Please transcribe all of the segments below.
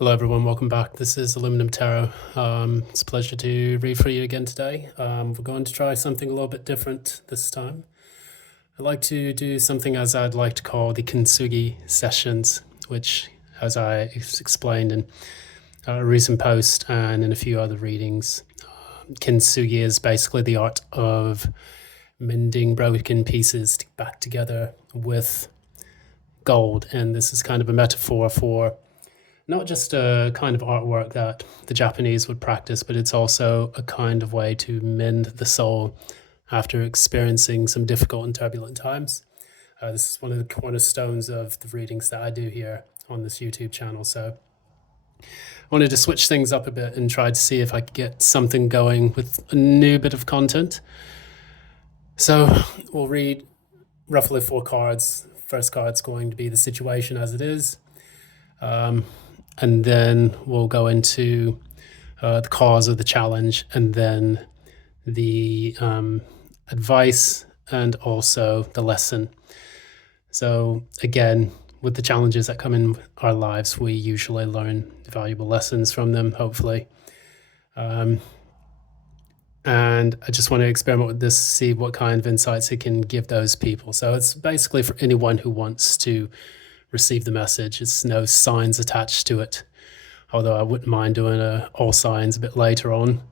Hello everyone, welcome back. This is Aluminum Tarot. It's a pleasure to read for you again today. We're going to try something a little bit different this time. I'd like to do something as I'd like to call the Kintsugi Sessions, which, as I explained in a recent post and in a few other readings, Kintsugi is basically the art of mending broken pieces back together with gold. And this is kind of a metaphor for not just a kind of artwork that the Japanese would practice, but it's also a kind of way to mend the soul after experiencing some difficult and turbulent times. This is one of the cornerstones of the readings that I do here on this YouTube channel. So I wanted to switch things up a bit and try to see if I could get something going with a new bit of content. So we'll read roughly 4 cards. First card's going to be the situation as it is. And then we'll go into the cause of the challenge, and then the advice, and also the lesson. So again, with the challenges that come in our lives, we usually learn valuable lessons from them, hopefully. And I just want to experiment with this, see what kind of insights it can give those people. So it's basically for anyone who wants to receive the message. It's no signs attached to it, although I wouldn't mind doing all signs a bit later on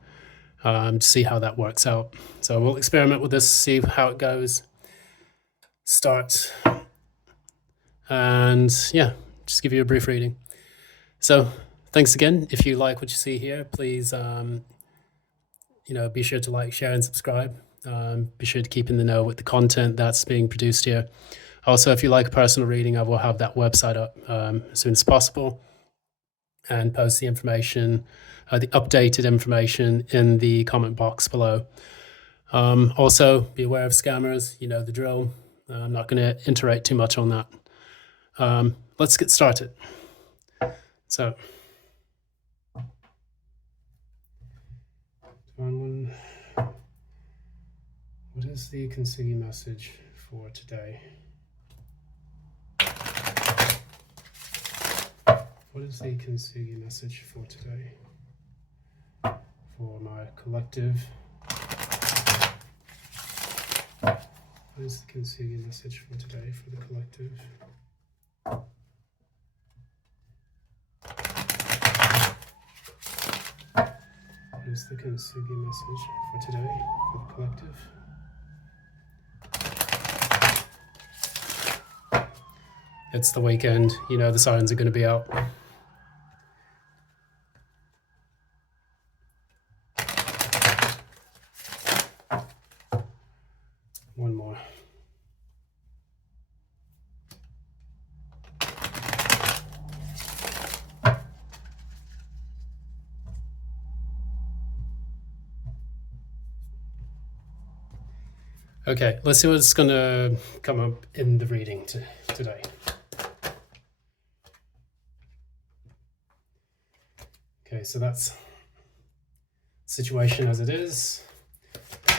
to see how that works out. So we'll experiment with this, see how it goes, start, and yeah, just give you a brief reading. So thanks again. If you like what you see here, please be sure to like, share, and subscribe. Be sure to keep in the know with the content that's being produced here. Also, if you like a personal reading, I will have that website up as soon as possible, and post the information, the updated information, in the comment box below. Also, be aware of scammers. You know the drill. I'm not going to iterate too much on that. Let's get started. So, what is the Kintsugi message for today? What is the Kintsugi message for today? For my collective. What is the Kintsugi message for today for the collective? What is the Kintsugi message for today for the collective? It's the weekend, the sirens are going to be out. One more. Okay, let's see what's going to come up in the reading today. Okay, so that's situation as it is.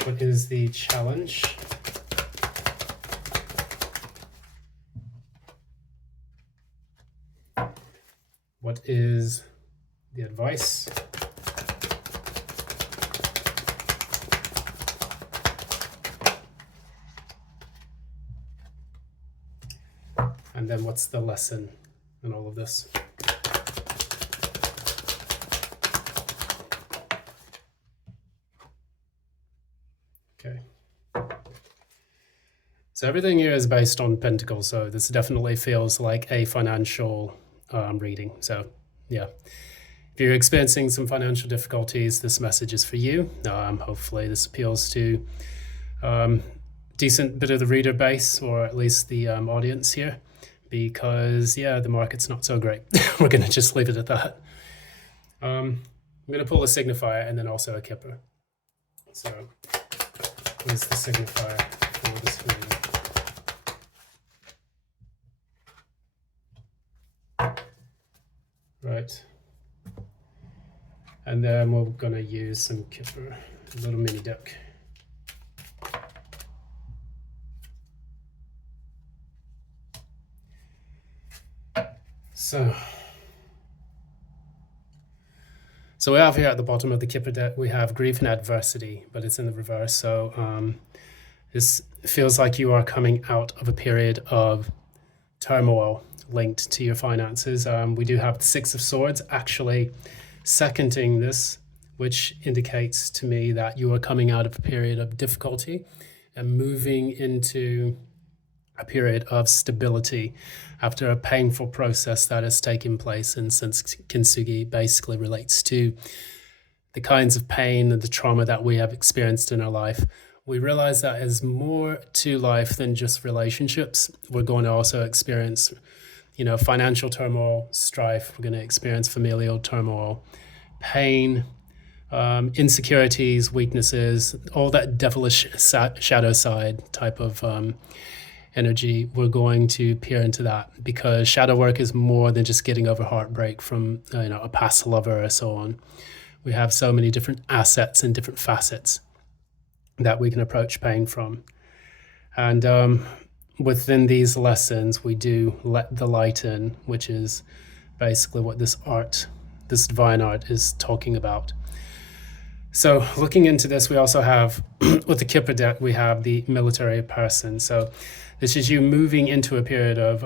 What is the challenge? What is the advice? And then what's the lesson in all of this? Okay. So everything here is based on Pentacles, so this definitely feels like a financial reading. So yeah, if you're experiencing some financial difficulties, this message is for you. Hopefully this appeals to decent bit of the reader base, or at least the audience here, because yeah, the market's not so great. We're going to just leave it at that. I'm going to pull a signifier and then also a kipper. So what is the signifier for this reading? Right. And then we're going to use some kipper, a little mini deck. So So we have here at the bottom of the Kipper deck, we have grief and adversity, but it's in the reverse. So this feels like you are coming out of a period of turmoil linked to your finances. We do have the Six of Swords actually seconding this, which indicates to me that you are coming out of a period of difficulty and moving into a period of stability after a painful process that has taken place. And since Kintsugi basically relates to the kinds of pain and the trauma that we have experienced in our life, we realize that there's more to life than just relationships. We're going to also experience, financial turmoil, strife. We're going to experience familial turmoil, pain, insecurities, weaknesses, all that devilish shadow side type of energy. We're going to peer into that, because shadow work is more than just getting over heartbreak from a past lover or so on. We have so many different assets and different facets that we can approach pain from. And within these lessons, we do let the light in, which is basically what this divine art is talking about. So looking into this, we also have, with the Kipper deck, we have the military person. So this is you moving into a period of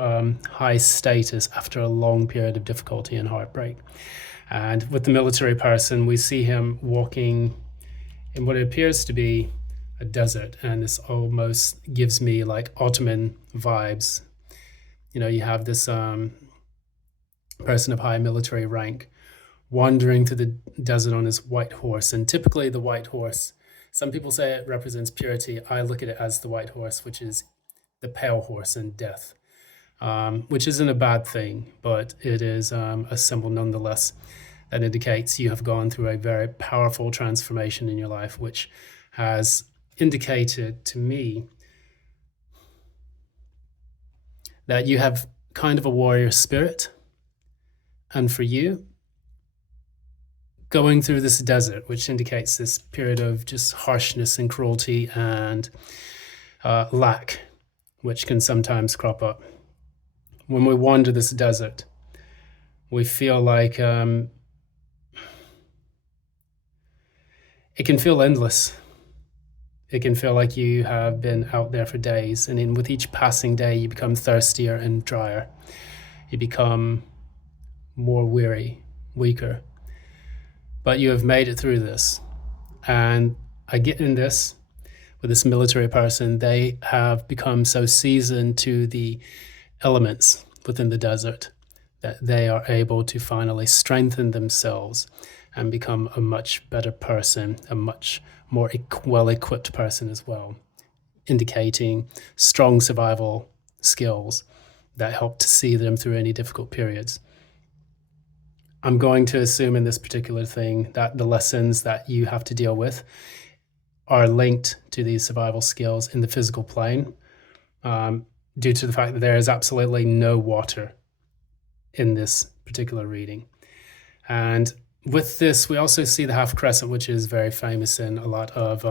high status after a long period of difficulty and heartbreak. And with the military person, we see him walking in what appears to be a desert. And this almost gives me like Ottoman vibes. You have this person of high military rank wandering through the desert on his white horse. And typically the white horse, some people say it represents purity. I look at it as the white horse, which is the pale horse in death, which isn't a bad thing, but it is a symbol nonetheless that indicates you have gone through a very powerful transformation in your life, which has indicated to me that you have kind of a warrior spirit. And for you, going through this desert, which indicates this period of just harshness and cruelty and lack, which can sometimes crop up. When we wander this desert, we feel like it can feel endless. It can feel like you have been out there for days, and with each passing day, you become thirstier and drier. You become more weary, weaker. But you have made it through this. And I get in this with this military person. They have become so seasoned to the elements within the desert that they are able to finally strengthen themselves and become a much better person, a much more well-equipped person as well, indicating strong survival skills that help to see them through any difficult periods. I'm going to assume in this particular thing that the lessons that you have to deal with are linked to these survival skills in the physical plane, due to the fact that there is absolutely no water in this particular reading. And with this, we also see the half crescent, which is very famous in a lot of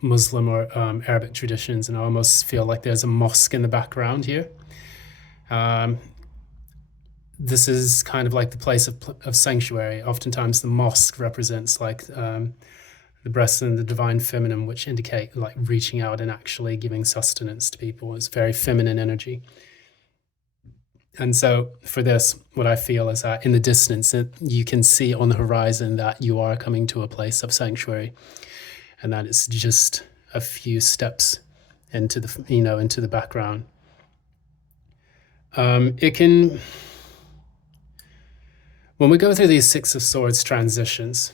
Muslim or Arabic traditions, and I almost feel like there's a mosque in the background here. This is kind of like the place of sanctuary. Oftentimes the mosque represents like the breasts and the divine feminine, which indicate like reaching out and actually giving sustenance to people. It's very feminine energy. And so for this, what I feel is that in the distance, you can see on the horizon that you are coming to a place of sanctuary, and that it's just a few steps into the background. When we go through these Six of Swords transitions,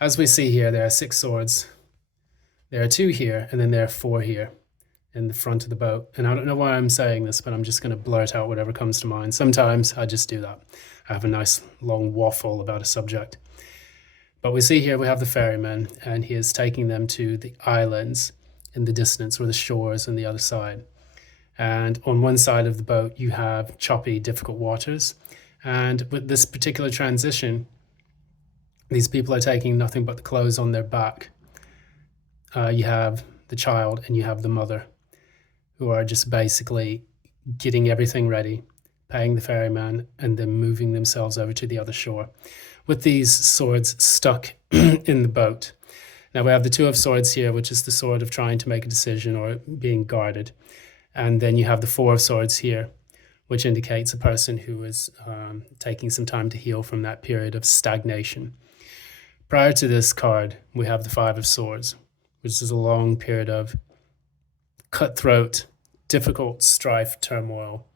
as we see here, there are 6 swords. There are 2 here, and then there are 4 here in the front of the boat. And I don't know why I'm saying this, but I'm just going to blurt out whatever comes to mind. Sometimes I just do that. I have a nice long waffle about a subject. But we see here we have the ferryman, and he is taking them to the islands in the distance, or the shores on the other side. And on one side of the boat, you have choppy, difficult waters. And with this particular transition, these people are taking nothing but the clothes on their back. You have the child and you have the mother, who are just basically getting everything ready paying the ferryman, and then moving themselves over to the other shore with these swords stuck in the boat. Now we have the Two of Swords here, which is the sword of trying to make a decision or being guarded. And then you have the Four of Swords here, which indicates a person who is taking some time to heal from that period of stagnation. Prior to this card, we have the Five of Swords, which is a long period of cutthroat, difficult strife, turmoil,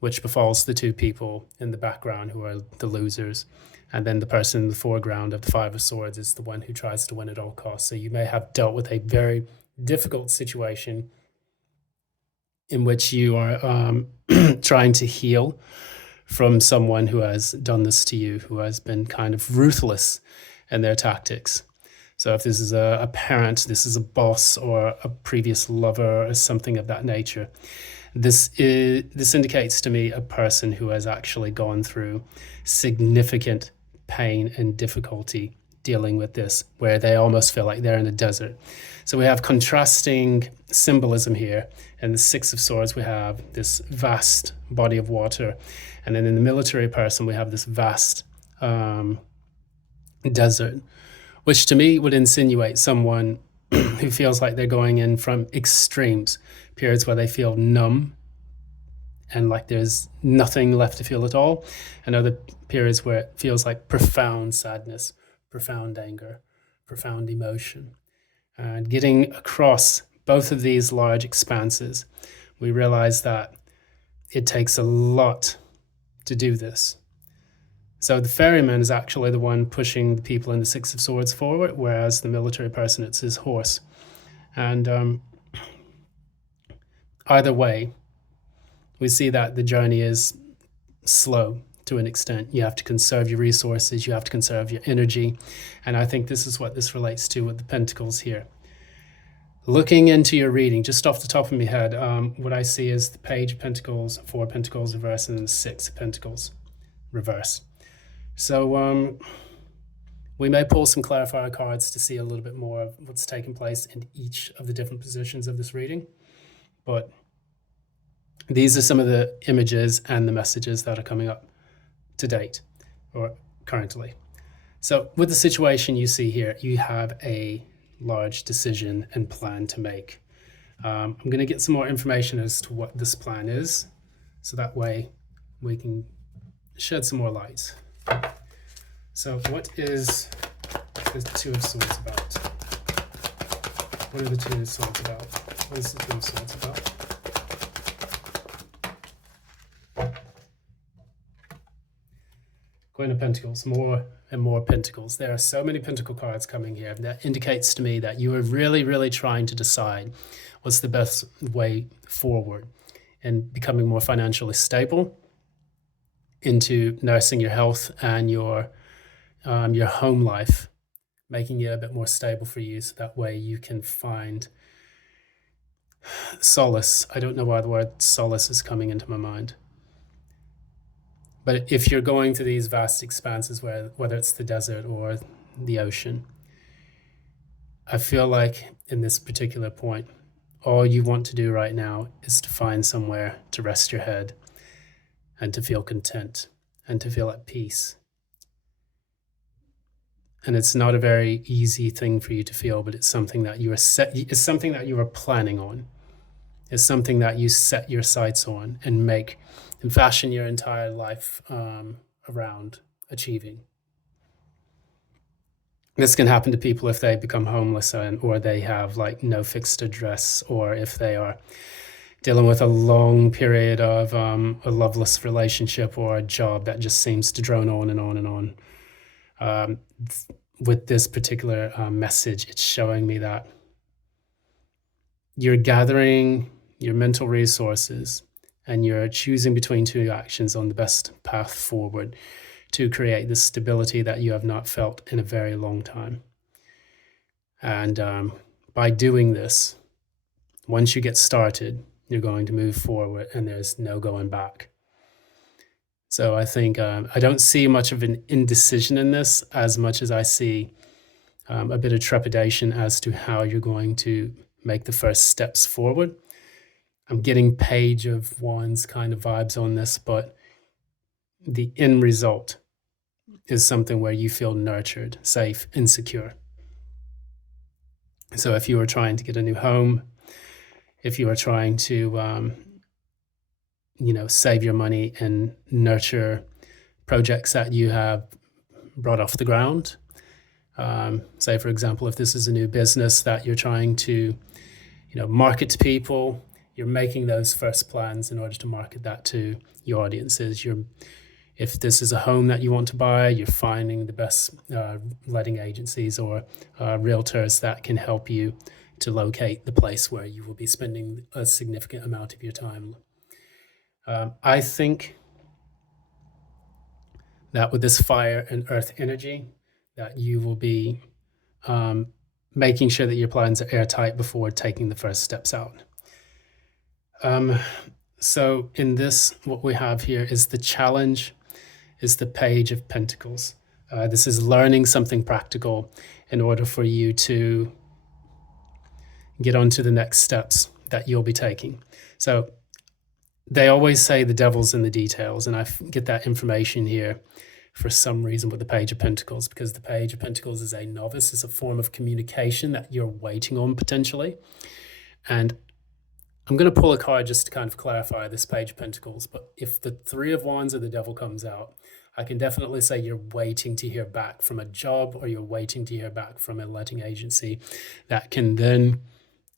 which befalls the two people in the background who are the losers. And then the person in the foreground of the Five of Swords is the one who tries to win at all costs. So you may have dealt with a very difficult situation in which you are trying to heal from someone who has done this to you, who has been kind of ruthless in their tactics. So if this is a parent, this is a boss or a previous lover or something of that nature, this indicates to me a person who has actually gone through significant pain and difficulty dealing with this, where they almost feel like they're in a desert. So we have contrasting symbolism here. In the Six of Swords, we have this vast body of water. And then in the military person, we have this vast desert, which to me would insinuate someone who feels like they're going in from extremes, periods where they feel numb and like there's nothing left to feel at all, and other periods where it feels like profound sadness, profound anger, profound emotion. And getting across both of these large expanses, we realize that it takes a lot to do this. So the ferryman is actually the one pushing the people in the Six of Swords forward, whereas the military person, it's his horse. And either way, we see that the journey is slow to an extent. You have to conserve your resources, you have to conserve your energy. And I think this is what this relates to with the Pentacles here. Looking into your reading, just off the top of my head, what I see is the Page of Pentacles, Four of Pentacles reverse, and then the Six of Pentacles reverse. So we may pull some clarifier cards to see a little bit more of what's taking place in each of the different positions of this reading. But these are some of the images and the messages that are coming up to date or currently. So with the situation you see here, you have a large decision and plan to make. I'm going to get some more information as to what this plan is, so that way we can shed some more light. So what is the Two of Swords about? What are the Two of Swords about? What is the Two of Swords about? Queen of Pentacles, more and more Pentacles. There are so many Pentacle cards coming here. That indicates to me that you are really, really trying to decide what's the best way forward in becoming more financially stable, into nursing your health and your home life, making it a bit more stable for you, so that way you can find solace. I don't know why the word solace is coming into my mind. But if you're going to these vast expanses, whether it's the desert or the ocean, I feel like in this particular point, all you want to do right now is to find somewhere to rest your head and to feel content and to feel at peace. And it's not a very easy thing for you to feel, but it's something that it's something that you are planning on. It's something that you set your sights on and fashion your entire life around achieving. This can happen to people if they become homeless or they have like no fixed address, or if they are dealing with a long period of a loveless relationship or a job that just seems to drone on and on and on. With this particular message, it's showing me that you're gathering your mental resources and you're choosing between two actions on the best path forward to create the stability that you have not felt in a very long time. And by doing this, once you get started, you're going to move forward and there's no going back. So I think I don't see much of an indecision in this, as much as I see a bit of trepidation as to how you're going to make the first steps forward. I'm getting Page of Wands kind of vibes on this, but the end result is something where you feel nurtured, safe, and secure. So if you are trying to get a new home, if you are trying to, save your money and nurture projects that you have brought off the ground, say, for example, if this is a new business that you're trying to, market to people, you're making those first plans in order to market that to your audiences. If this is a home that you want to buy, you're finding the best letting agencies or realtors that can help you to locate the place where you will be spending a significant amount of your time. I think that with this fire and earth energy, that you will be making sure that your plans are airtight before taking the first steps out. So in this, what we have here is the challenge, is the Page of Pentacles. This is learning something practical in order for you to get on to the next steps that you'll be taking. So they always say the devil's in the details, and I get that information here for some reason with the Page of Pentacles, because the Page of Pentacles is a novice, it's a form of communication that you're waiting on potentially. And I'm going to pull a card just to kind of clarify this Page of Pentacles, but if the Three of Wands or the Devil comes out, I can definitely say you're waiting to hear back from a job, or you're waiting to hear back from a letting agency that can then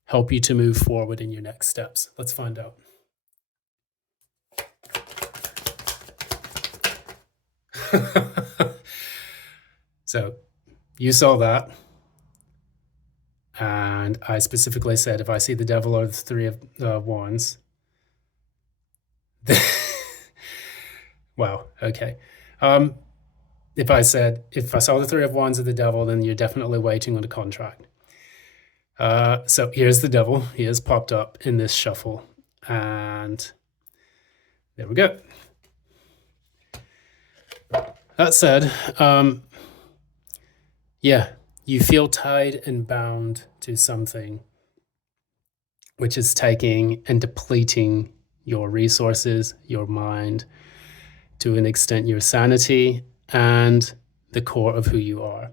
help you to move forward in your next steps. Let's find out. So you saw that. And I specifically said, if I see the Devil or the Three of Wands, wow, okay. If I saw the Three of Wands or the Devil, then you're definitely waiting on a contract. So here's the Devil. He has popped up in this shuffle. And there we go. That said, yeah, you feel tied and bound to something which is taking and depleting your resources, your mind, to an extent your sanity, and the core of who you are.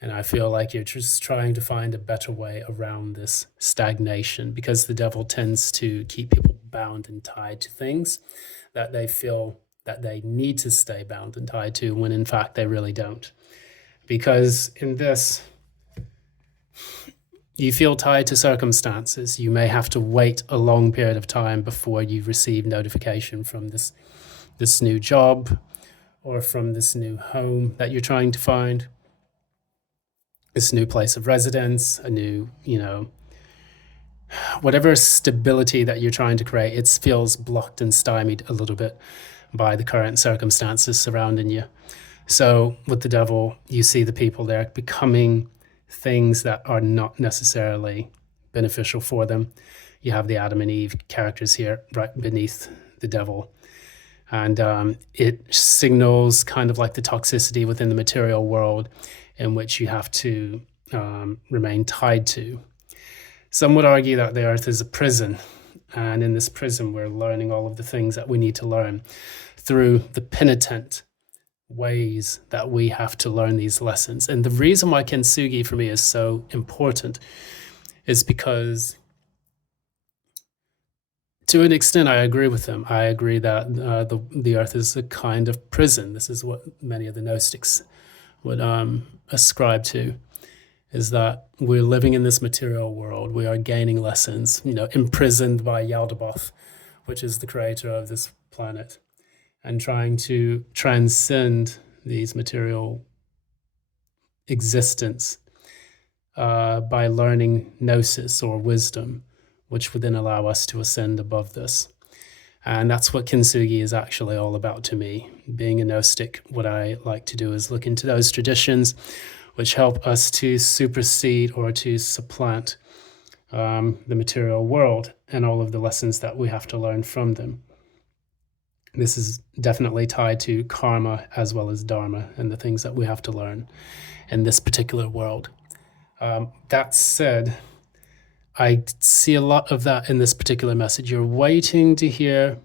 And I feel like you're just trying to find a better way around this stagnation, because the Devil tends to keep people bound and tied to things that they feel that they need to stay bound and tied to, when in fact they really don't. Because in this, you feel tied to circumstances. You may have to wait a long period of time before you receive notification from this new job, or from this new home that you're trying to find, this new place of residence, a new, whatever stability that you're trying to create. It feels blocked and stymied a little bit by the current circumstances surrounding you. So with the Devil, you see the people there becoming things that are not necessarily beneficial for them. You have the Adam and Eve characters here right beneath the Devil. And it signals kind of like the toxicity within the material world in which you have to remain tied to. Some would argue that the earth is a prison. And in this prison, we're learning all of the things that we need to learn through the penitent ways that we have to learn these lessons. And the reason why Kintsugi for me is so important is because, to an extent, I agree with him. I agree that the earth is a kind of prison. This is what many of the Gnostics would ascribe to, is that we're living in this material world. We are gaining lessons, imprisoned by Yaldabaoth, which is the creator of this planet, and trying to transcend these material existence by learning gnosis or wisdom, which would then allow us to ascend above this. And that's what Kintsugi is actually all about to me. Being a Gnostic, what I like to do is look into those traditions which help us to supersede or to supplant the material world and all of the lessons that we have to learn from them. This is definitely tied to karma as well as dharma and the things that we have to learn in this particular world. That said, I see a lot of that in this particular message. You're waiting to hear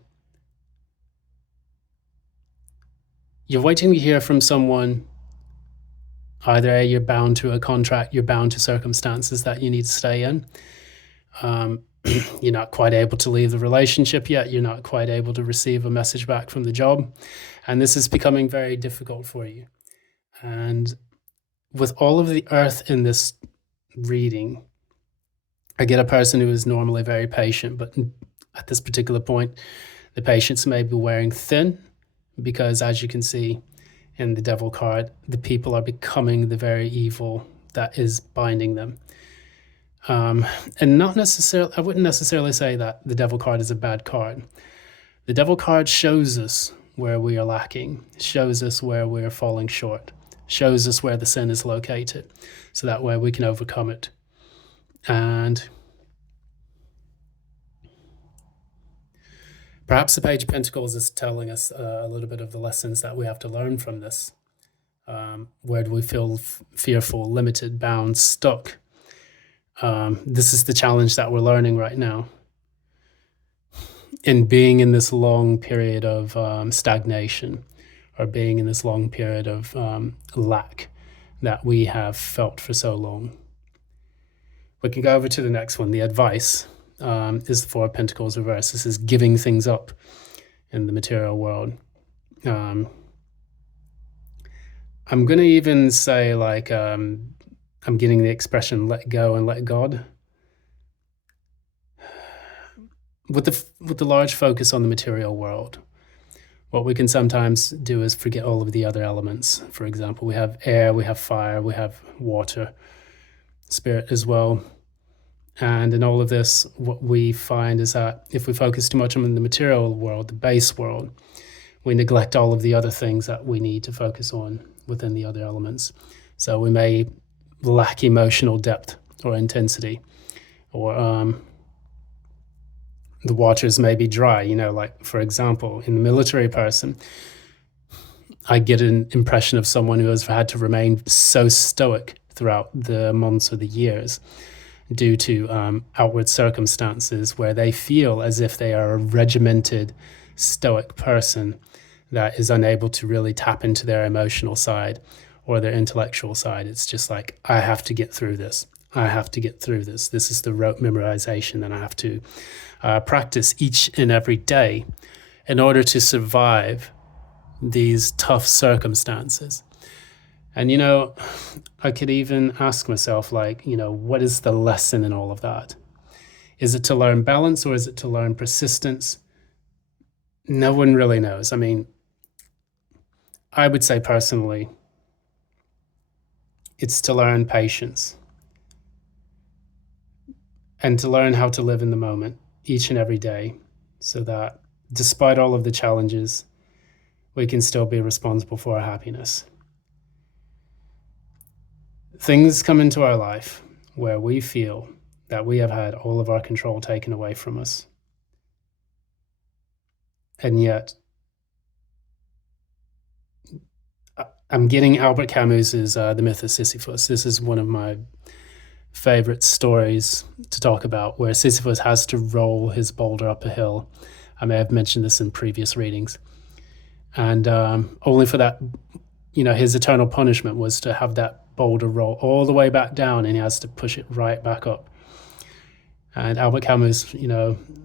from someone. Either A, you're bound to a contract, you're bound to circumstances that you need to stay in. You're not quite able to leave the relationship yet. You're not quite able to receive a message back from the job. And this is becoming very difficult for you. And with all of the earth in this reading, I get a person who is normally very patient, but at this particular point, the patience may be wearing thin because, as you can see in the devil card, the people are becoming the very evil that is binding them. And not necessarily, I wouldn't necessarily say that the devil card is a bad card. The devil card shows us where we are lacking, shows us where we're falling short, shows us where the sin is located, so that way we can overcome it. And perhaps the Page of Pentacles is telling us a little bit of the lessons that we have to learn from this. Where do we feel fearful, limited, bound, stuck? This is the challenge that we're learning right now. In being in this long period of stagnation, or being in this long period of lack that we have felt for so long. We can go over to the next one. The advice is the Four of Pentacles reverse. This is giving things up in the material world. I'm going to even say, like, I'm getting the expression let go and let God. With the large focus on the material world, what we can sometimes do is forget all of the other elements. For example, we have air, we have fire, we have water, spirit as well. And in all of this, what we find is that if we focus too much on the material world, the base world, we neglect all of the other things that we need to focus on within the other elements. So we may lack emotional depth or intensity, or the waters may be dry, like, for example, in the military person, I get an impression of someone who has had to remain so stoic throughout the months or the years due to outward circumstances where they feel as if they are a regimented, stoic person that is unable to really tap into their emotional side or their intellectual side. It's just like, I have to get through this. I have to get through this. This is the rote memorization that I have to practice each and every day in order to survive these tough circumstances. And, I could even ask myself, like, what is the lesson in all of that? Is it to learn balance, or is it to learn persistence? No one really knows. I mean, I would say personally, it's to learn patience and to learn how to live in the moment each and every day, so that despite all of the challenges, we can still be responsible for our happiness. Things come into our life where we feel that we have had all of our control taken away from us. And yet, I'm getting Albert Camus's The Myth of Sisyphus. This is one of my favorite stories to talk about, where Sisyphus has to roll his boulder up a hill. I may have mentioned this in previous readings. And only for that, his eternal punishment was to have that boulder roll all the way back down, and he has to push it right back up. And Albert Camus,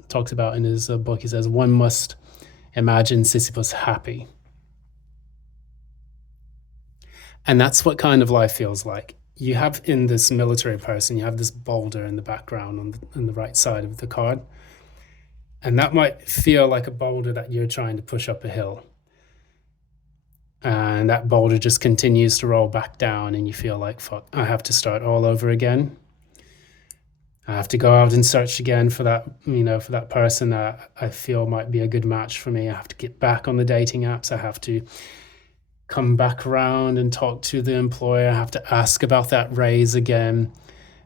talks about in his book, he says, one must imagine Sisyphus happy. And that's what kind of life feels like. You have, in this military person, you have this boulder in the background on the right side of the card. And that might feel like a boulder that you're trying to push up a hill. And that boulder just continues to roll back down, and you feel like, fuck, I have to start all over again. I have to go out and search again for that, for that person that I feel might be a good match for me. I have to get back on the dating apps. I have to come back around and talk to the employer. I have to ask about that raise again.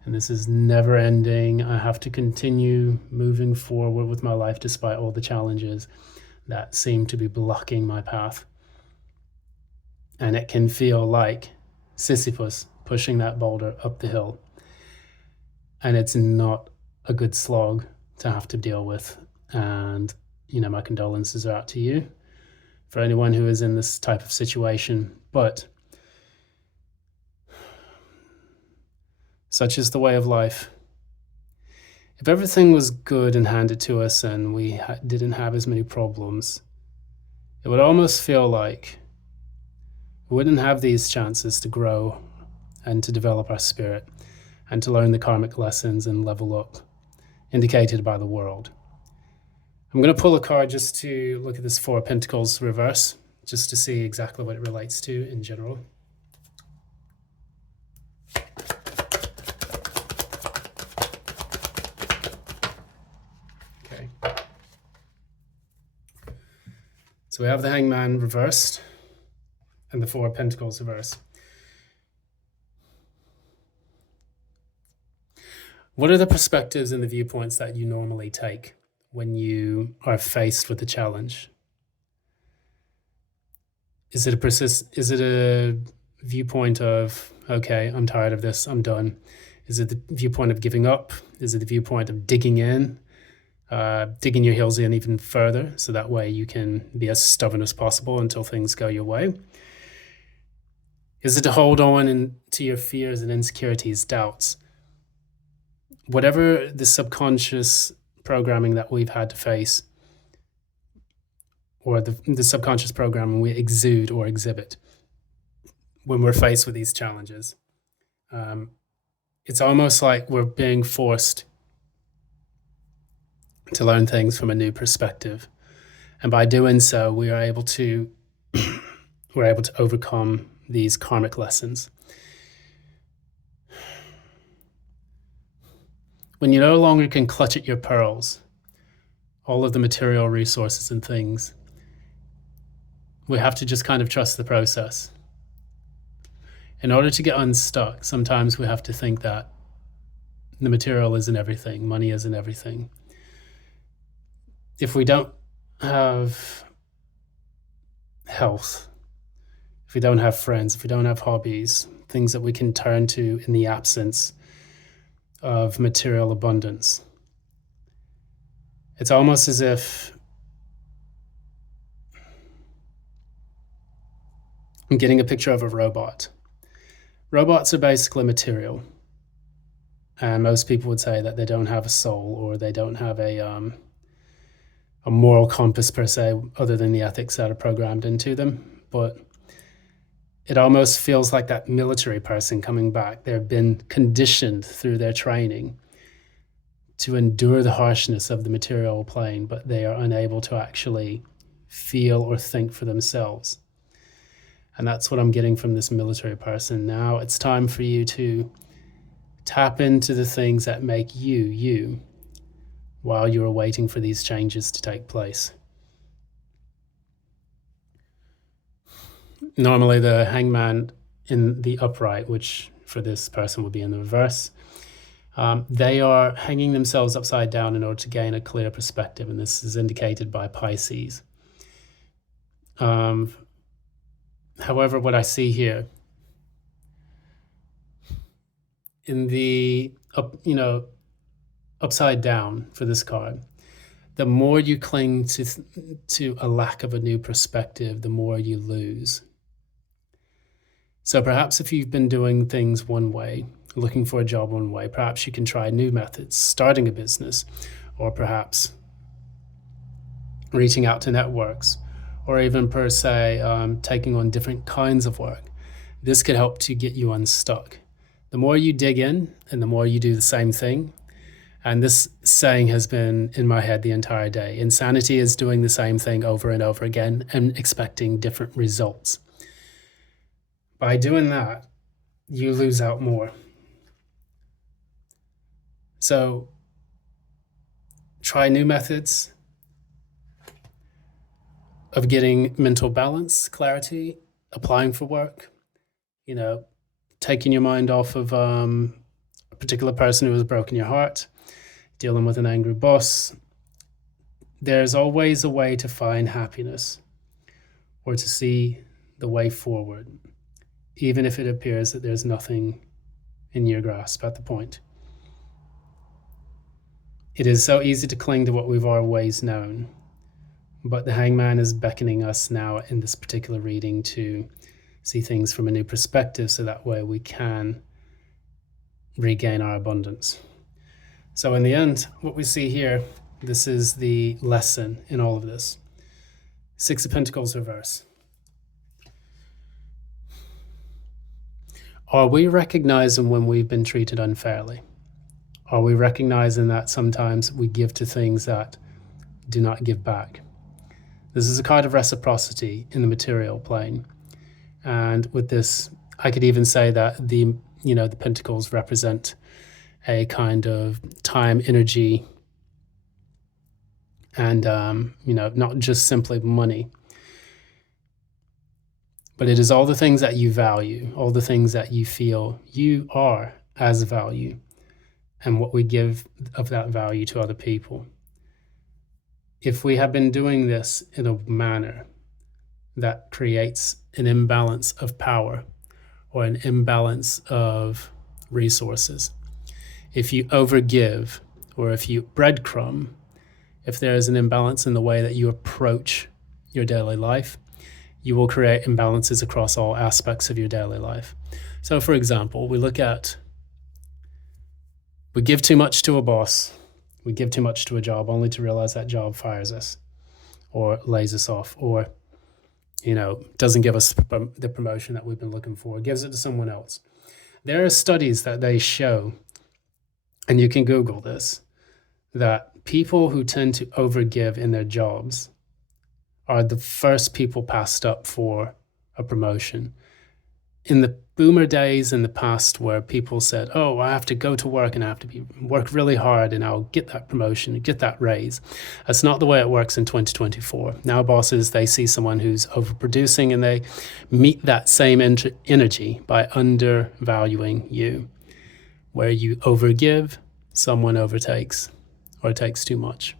And this is never ending. I have to continue moving forward with my life despite all the challenges that seem to be blocking my path. And it can feel like Sisyphus pushing that boulder up the hill. And it's not a good slog to have to deal with. And, my condolences are out to you for anyone who is in this type of situation. But such is the way of life. If everything was good and handed to us and we didn't have as many problems, it would almost feel like we wouldn't have these chances to grow and to develop our spirit and to learn the karmic lessons and level up indicated by the world. I'm going to pull a card just to look at this Four of Pentacles reverse, just to see exactly what it relates to in general. Okay. So we have the Hangman reversed and the Four of Pentacles reversed. What are the perspectives and the viewpoints that you normally take when you are faced with a challenge? Is it a viewpoint of, okay, I'm tired of this, I'm done? Is it the viewpoint of giving up? Is it the viewpoint of digging in, digging your heels in even further, so that way you can be as stubborn as possible until things go your way? Is it to hold on to your fears and insecurities, doubts? Whatever the subconscious programming that we've had to face, or the subconscious programming we exude or exhibit when we're faced with these challenges, it's almost like we're being forced to learn things from a new perspective. And by doing so, we are able to overcome these karmic lessons. When you no longer can clutch at your pearls, all of the material resources and things, we have to just kind of trust the process. In order to get unstuck, sometimes we have to think that the material isn't everything, money isn't everything. If we don't have health, if we don't have friends, if we don't have hobbies, things that we can turn to in the absence of material abundance, it's almost as if I'm getting a picture of a robot. Robots are basically material, and most people would say that they don't have a soul, or they don't have a moral compass per se, other than the ethics that are programmed into them. But it almost feels like that military person coming back. They've been conditioned through their training to endure the harshness of the material plane, but they are unable to actually feel or think for themselves. And that's what I'm getting from this military person. Now it's time for you to tap into the things that make you, you, while you're waiting for these changes to take place. Normally the Hangman in the upright, which for this person would be in the reverse, they are hanging themselves upside down in order to gain a clear perspective, and this is indicated by Pisces. However, what I see here in the upside down for this card, the more you cling to a lack of a new perspective, the more you lose. So perhaps if you've been doing things one way, looking for a job one way, perhaps you can try new methods, starting a business, or perhaps reaching out to networks, or even per se taking on different kinds of work. This could help to get you unstuck. The more you dig in and the more you do the same thing, and this saying has been in my head the entire day, insanity is doing the same thing over and over again and expecting different results. By doing that, you lose out more. So try new methods of getting mental balance, clarity, applying for work, taking your mind off of a particular person who has broken your heart, dealing with an angry boss. There's always a way to find happiness or to see the way forward, even if it appears that there's nothing in your grasp at the point. It is so easy to cling to what we've always known, but the hangman is beckoning us now in this particular reading to see things from a new perspective, so that way we can regain our abundance. So in the end, what we see here, this is the lesson in all of this. Six of Pentacles reverse. Are we recognizing when we've been treated unfairly? Are we recognizing that sometimes we give to things that do not give back? This is a card of reciprocity in the material plane. And with this, I could even say that the Pentacles represent a kind of time, energy, and not just simply money, but it is all the things that you value, all the things that you feel you are as value, and what we give of that value to other people. If we have been doing this in a manner that creates an imbalance of power or an imbalance of resources, if you overgive or if you breadcrumb, if there is an imbalance in the way that you approach your daily life, you will create imbalances across all aspects of your daily life. So for example, we give too much to a boss, we give too much to a job only to realize that job fires us or lays us off, or doesn't give us the promotion that we've been looking for, gives it to someone else. There are studies that they show, and you can Google this, that people who tend to overgive in their jobs are the first people passed up for a promotion. In the boomer days in the past where people said, oh, I have to go to work and I have to work really hard and I'll get that promotion and get that raise. That's not the way it works in 2024. Now bosses, they see someone who's overproducing and they meet that same energy by undervaluing you. Where you overgive, someone overtakes or takes too much.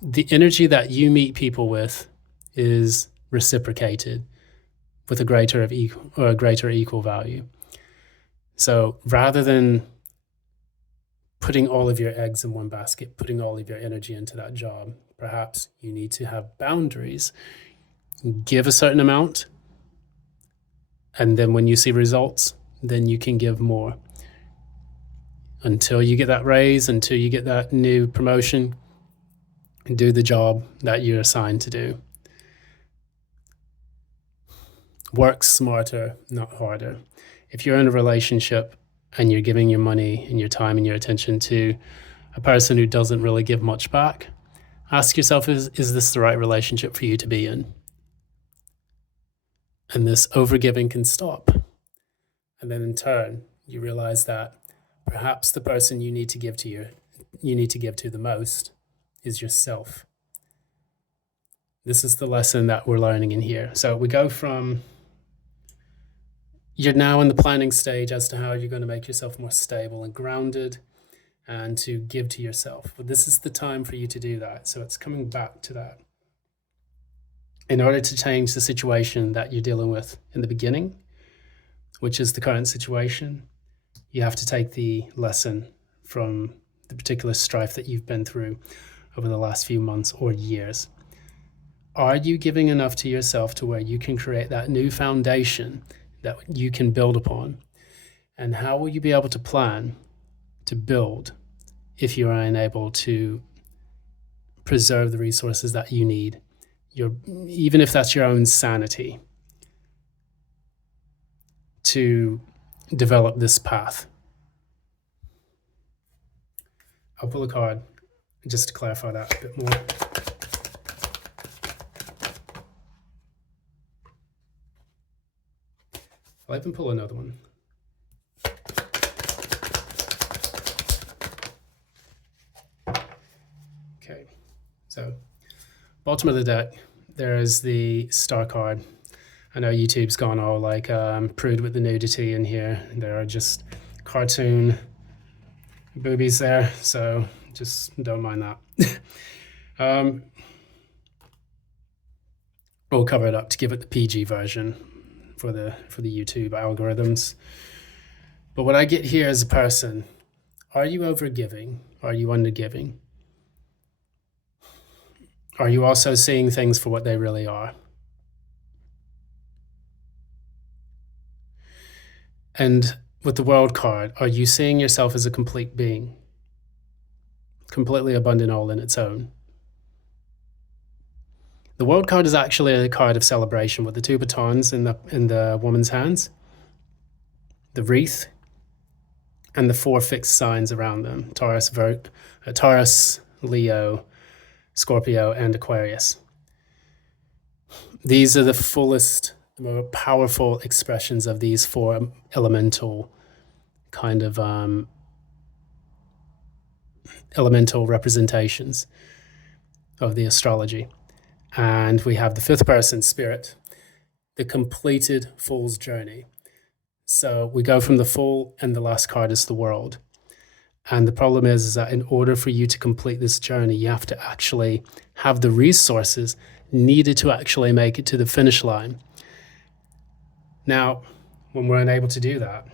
The energy that you meet people with is reciprocated with a greater equal value. So rather than putting all of your eggs in one basket, putting all of your energy into that job, perhaps you need to have boundaries. Give a certain amount, and then when you see results, then you can give more. Until you get that raise, until you get that new promotion, do the job that you're assigned to do. Work smarter, not harder. If you're in a relationship and you're giving your money and your time and your attention to a person who doesn't really give much back, ask yourself, is this the right relationship for you to be in? And this overgiving can stop. And then in turn, you realize that perhaps the person you need to give to the most is yourself. This is the lesson that we're learning in here. So we go from, you're now in the planning stage as to how you're going to make yourself more stable and grounded and to give to yourself. But this is the time for you to do that. So it's coming back to that. In order to change the situation that you're dealing with in the beginning, which is the current situation, you have to take the lesson from the particular strife that you've been through over the last few months or years. Are you giving enough to yourself to where you can create that new foundation that you can build upon? And how will you be able to plan to build if you are unable to preserve the resources that you need, even if that's your own sanity, to develop this path? I'll pull a card just to clarify that a bit more. I'll even pull another one. Okay, so bottom of the deck, there is the star card. I know YouTube's gone all like prude with the nudity in here. There are just cartoon boobies there, so just don't mind that. We'll cover it up to give it the PG version for the YouTube algorithms. But what I get here as a person Are you overgiving? Are you undergiving? Are you also seeing things for what they really are? And with the World card, are you seeing yourself as a complete being, completely abundant all in its own? The World card is actually a card of celebration with the two batons in the woman's hands, the wreath, and the four fixed signs around them: Taurus, Leo, Scorpio, and Aquarius. These are the fullest, the more powerful expressions of these four elemental kind of elemental representations of the astrology. And we have the fifth person, spirit, the completed fool's journey. So we go from the fool, and the last card is the world. And the problem is that in order for you to complete this journey, you have to actually have the resources needed to actually make it to the finish line. Now, when we're unable to do that,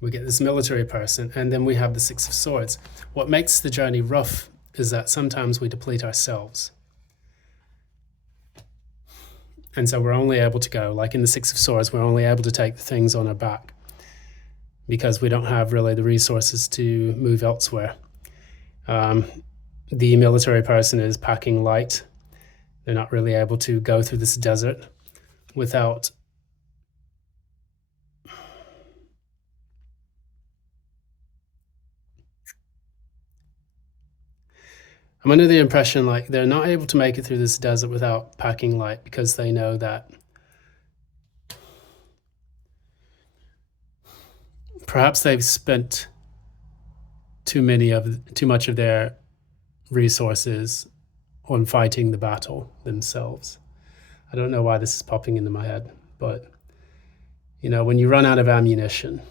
we get this military person, and then we have the Six of Swords. What makes the journey rough is that sometimes we deplete ourselves. And so we're only able to go, like in the Six of Swords, we're only able to take the things on our back because we don't have really the resources to move elsewhere. The military person is packing light. They're not really able to go through this desert without I'm under the impression like they're not able to make it through this desert without packing light because they know that perhaps they've spent too much of their resources on fighting the battle themselves. I don't know why this is popping into my head, but when you run out of ammunition,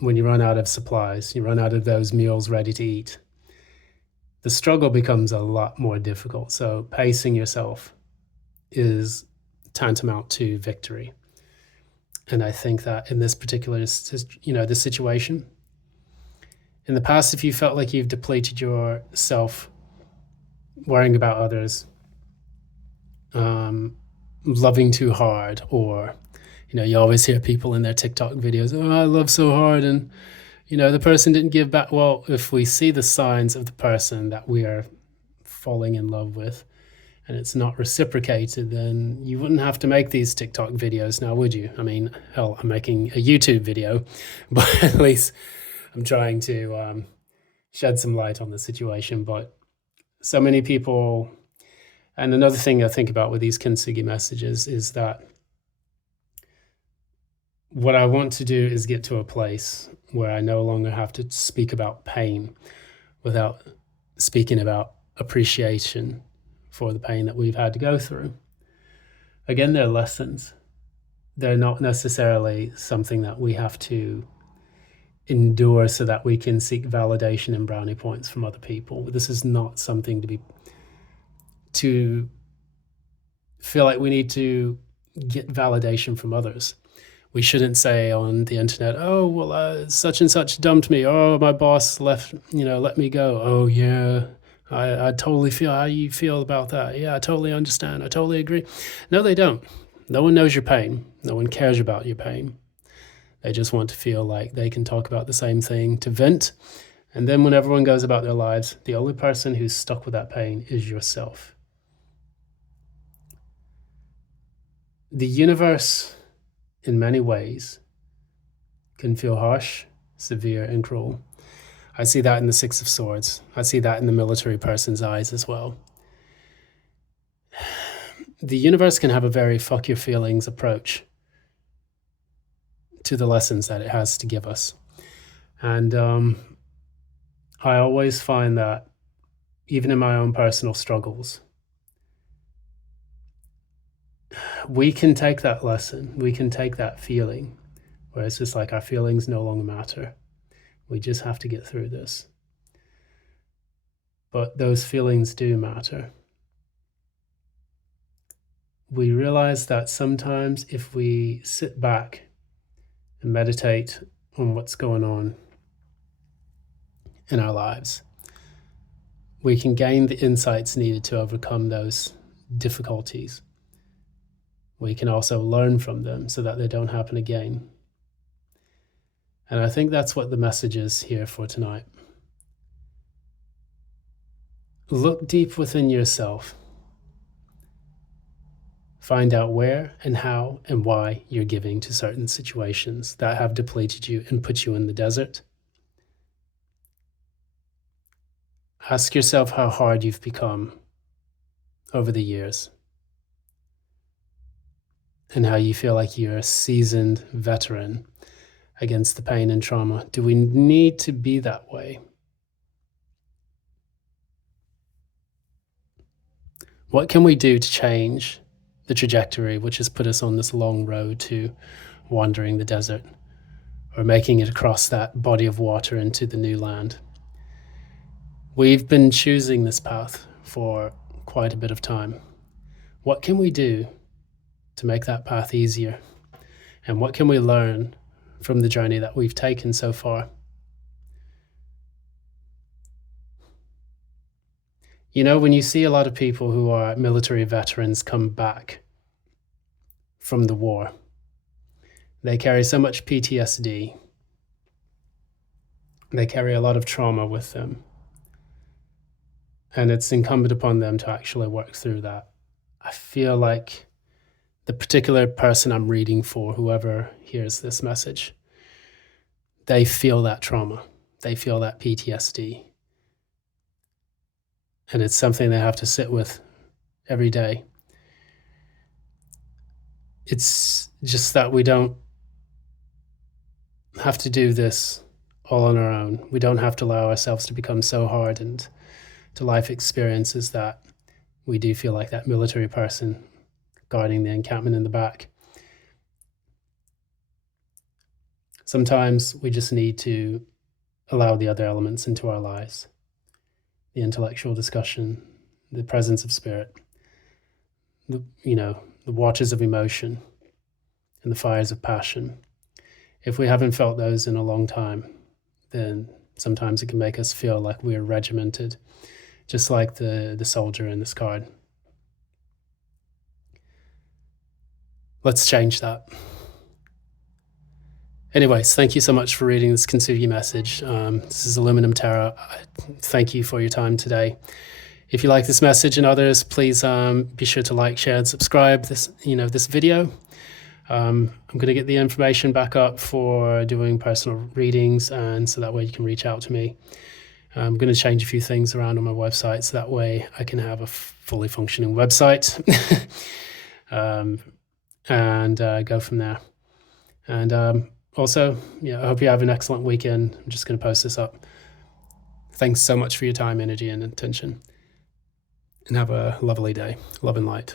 when you run out of supplies, you run out of those meals ready to eat, the struggle becomes a lot more difficult. So pacing yourself is tantamount to victory. And I think that in this particular, this situation, in the past, if you felt like you've depleted yourself worrying about others, loving too hard, or you always hear people in their TikTok videos, oh, I love so hard, and the person didn't give back. Well, if we see the signs of the person that we are falling in love with and it's not reciprocated, then you wouldn't have to make these TikTok videos now, would you? I mean, hell, I'm making a YouTube video, but at least I'm trying to shed some light on the situation. But so many people, and another thing I think about with these Kintsugi messages is that what I want to do is get to a place where I no longer have to speak about pain without speaking about appreciation for the pain that we've had to go through. Again, they're lessons. They're not necessarily something that we have to endure so that we can seek validation and brownie points from other people. This is not something to feel like we need to get validation from others. We shouldn't say on the internet, oh, well, such and such dumped me. Oh, my boss let me go. Oh, yeah, I totally feel how you feel about that. Yeah, I totally understand. I totally agree. No, they don't. No one knows your pain. No one cares about your pain. They just want to feel like they can talk about the same thing, to vent. And then when everyone goes about their lives, the only person who's stuck with that pain is yourself. The universe, in many ways, can feel harsh, severe, and cruel. I see that in the Six of Swords. I see that in the military person's eyes as well. The universe can have a very fuck your feelings approach to the lessons that it has to give us. And I always find that even in my own personal struggles, we can take that lesson, we can take that feeling, where it's just like our feelings no longer matter. We just have to get through this. But those feelings do matter. We realize that sometimes if we sit back and meditate on what's going on in our lives, we can gain the insights needed to overcome those difficulties. We can also learn from them so that they don't happen again. And I think that's what the message is here for tonight. Look deep within yourself. Find out where and how and why you're giving to certain situations that have depleted you and put you in the desert. Ask yourself how hard you've become over the years and how you feel like you're a seasoned veteran against the pain and trauma. Do we need to be that way? What can we do to change the trajectory which has put us on this long road to wandering the desert or making it across that body of water into the new land? We've been choosing this path for quite a bit of time. What can we do to make that path easier? And what can we learn from the journey that we've taken so far? You know, when you see a lot of people who are military veterans come back from the war, they carry so much PTSD. They carry a lot of trauma with them. And it's incumbent upon them to actually work through that. I feel like the particular person I'm reading for, whoever hears this message, they feel that trauma. They feel that PTSD. And it's something they have to sit with every day. It's just that we don't have to do this all on our own. We don't have to allow ourselves to become so hardened to life experiences that we do feel like that military person guarding the encampment in the back. Sometimes we just need to allow the other elements into our lives. The intellectual discussion, the presence of spirit, the waters of emotion and the fires of passion. If we haven't felt those in a long time, then sometimes it can make us feel like we're regimented, just like the soldier in this card. Let's change that. Anyways, thank you so much for reading this Kintsugi message. This is Aluminum Tarot. Thank you for your time today. If you like this message and others, please be sure to like, share, and subscribe this video. I'm going to get the information back up for doing personal readings, and so that way you can reach out to me. I'm going to change a few things around on my website so that way I can have a fully functioning website and go from there. And also, I hope you have an excellent weekend. I'm just going to post this up. Thanks so much for your time, energy, and attention. And have a lovely day. Love and light.